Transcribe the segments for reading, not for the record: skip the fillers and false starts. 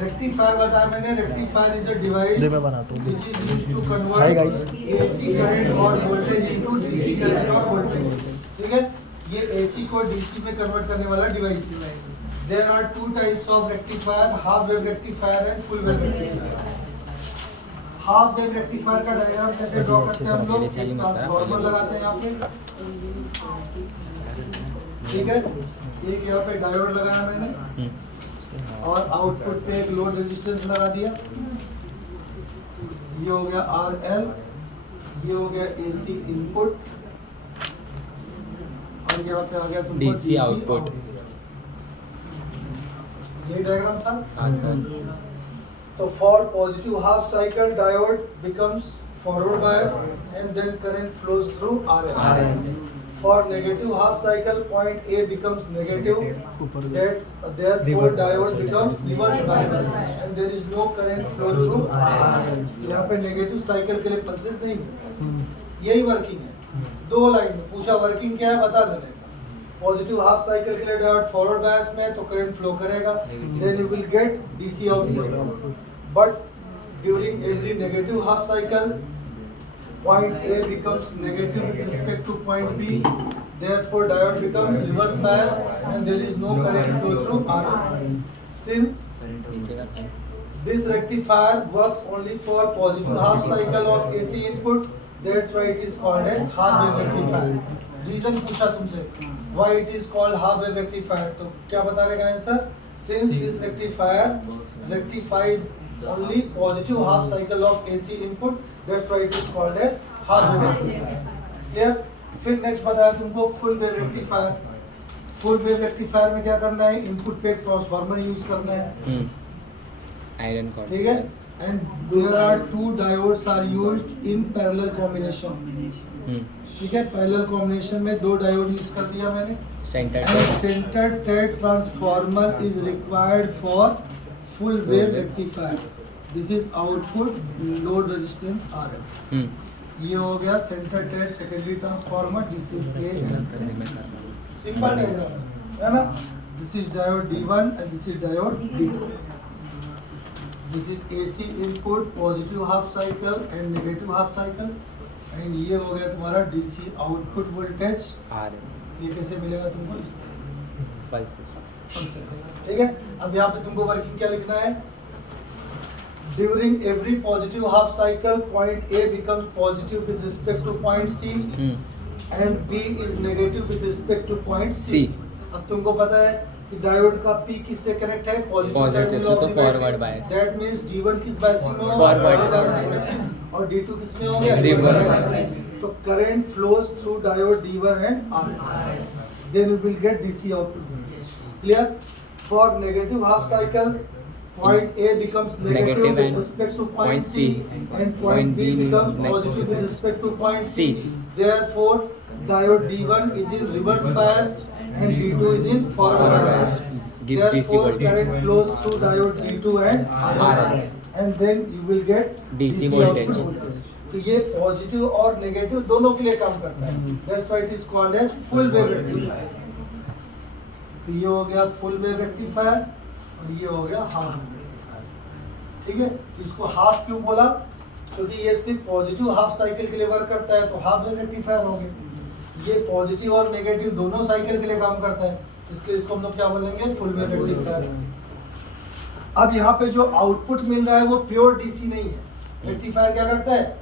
Rectifier बताया मैंने। Rectifier is a device which is used to convert AC current और voltage into DC current और voltage. ठीक है, ये AC को DC में कन्वर्ट करने वाला डिवाइस है। There are two types of rectifier, half wave rectifier and full wave rectifier। Half wave rectifier का डायग्राम कैसे ड्रॉ करते हैं हम लोग? ट्रांसफार्मर लगाते हैं यहाँ पे, ठीक है। एक यहाँ पे डायोड लगाया मैंने और आउटपुट पे एक लोड रेजिस्टेंस लगा दिया। ये हो गया RL, ये हो गया AC इनपुट और यहाँ पे आ गया DC आउटपुट। ये डायग्राम था। हाँ सर। तो for positive half cycle diode becomes forward bias and then current flows through RL। For negative half cycle, point A becomes negative. That's therefore diode becomes reverse biased and there is no current flow through RL। यहाँ पे negative cycle के लिए pulses नहीं, यही working है। दो line में पूछा वर्किंग क्या है बता देने। पॉजिटिव हाफ साइकिल के लिए डायोड फॉरवर्ड बायस में तो करंट फ्लो करेगा, then you will get DC output. But during every negative half cycle, point A becomes negative with respect to point B, therefore diode becomes reverse biased and there is no current flow through RL। Since this rectifier works only for positive half cycle of AC input, that's why it is called as half wave rectifier। Reason पूछा तुमसे, why it is called half wave rectifier, तो क्या बता रहेगा answer? Since this rectifier rectified only positive half cycle of AC input, that's why it is called as half wave rectifier। Clear? फिर next बताया तुमको full wave rectifier. Full wave rectifier में क्या करना है? इनपुट पे ट्रांसफार्मर यूज करना है, आयरन कॉर्ड, ठीक है। And there are two diodes are used in parallel combination, ठीक है। पैरेलल कॉम्बिनेशन में दो डायोड यूज कर दिया मैंने। Centre Ted transformer is required for full wave rectifier. This is output load resistance RL। ये हो गया centre Ted secondary transformer. This is A and simple diagram है ना। This is diode D1 and this is diode D2। This is AC input positive half cycle and negative half cycle and ये हो गया तुम्हारा DC output voltage. ये कैसे मिलेगा तुमको? इस तरीके से पल्सेस, ठीक है। अब यहाँ पे तुमको वर्किंग क्या लिखना है? During every positive half cycle, point A becomes positive with respect to point C and B is negative with respect to point C। अब तुमको पता है कि डायोड का P किससे कनेक्ट है? पॉजिटिव से, तो forward bias. That means D1 किस बायसिंग में होगा? फॉरवर्ड और D2 किस में होगा? रिवर्स। तो current flows through diode D1 and RL, then you will get DC output voltage। Clear? For negative half cycle, point A becomes negative with respect to point C and point B becomes positive with respect to point C। Therefore, diode D1 is in reverse bias and D2 is in forward bias। Therefore, current flows through diode D2 and RL and then you will get DC voltage। तो ये positive और negative दोनों के लिए काम करता है। That's why it is called as full wave rectifier। तो ये हो गया फुल वेव रेक्टिफायर और ये हो गया हाफ वेव रेक्टिफायर, ठीक है। इसको हाफ क्यों बोला? क्योंकि ये सिर्फ पॉजिटिव हाफ साइकिल के लिए वर्क करता है तो हाफ वेव रेक्टिफायर हो गया। ये पॉजिटिव और नेगेटिव दोनों साइकिल के लिए काम करता है, इसलिए इसको हम लोग क्या बोलेंगे? Full wave rectifier. अब यहाँ पे जो आउटपुट मिल रहा है वो प्योर DC नहीं है। रेक्टिफायर क्या करता है?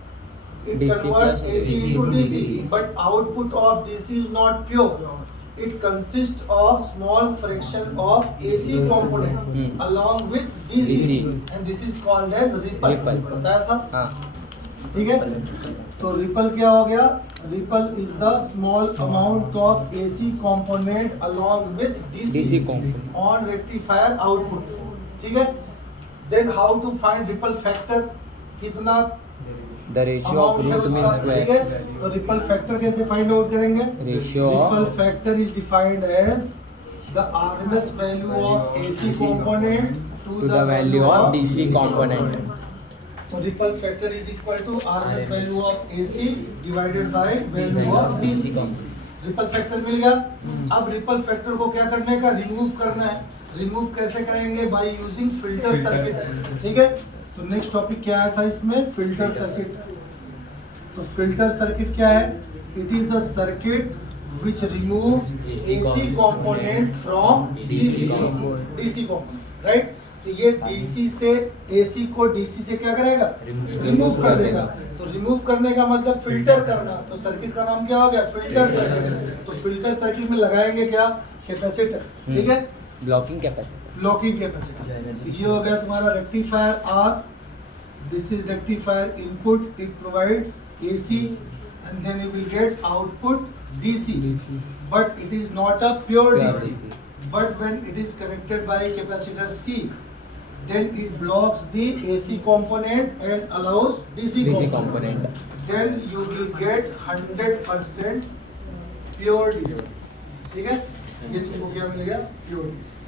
It converts AC into DC, but output of DC is not pure। It consists of small fraction of AC component along with DC and this is called as ripple। बताया था, ठीक है। तो रिपल क्या हो गया? Ripple is the small amount of AC component along with DC on rectifier output, ठीक है। Then how to find ripple factor? कितना The ratio of root mean square। तो रिपल फैक्टर कैसे फाइंड आउट करेंगे? Ratio ripple of factor is defined as the RMS value of AC component to the value of DC component। तो ripple factor is equal to RMS value of AC divided by value of DC component। Ripple factor मिल गया। अब ripple factor को क्या करने का? Remove करना है। रिमूव कैसे करेंगे? By using filter circuit. ठीक है, तो नेक्स्ट टॉपिक क्या आया था इसमें? Filter circuit. तो फिल्टर सर्किट क्या है? It is a circuit which removes AC component from DC component, right? तो ये DC से AC को DC से क्या करेगा? रिमूव कर देगा। तो रिमूव करने का मतलब फिल्टर करना, तो सर्किट का नाम क्या हो गया? Filter circuit. तो फिल्टर सर्किट में लगाएंगे क्या? कैपेसिटर। ठीक है, ब्लॉकिंग कैपेसिटर। Blocking capacitor. ये हो गया तुम्हारा rectifier R। This is rectifier input. It provides AC and then you will get output DC. But it is not a pure DC. But when it is connected by capacitor C, then it blocks the AC component and allows DC component. Then you will get 100% pure DC. ठीक है, ये तुमको क्या मिलेगा? Pure DC।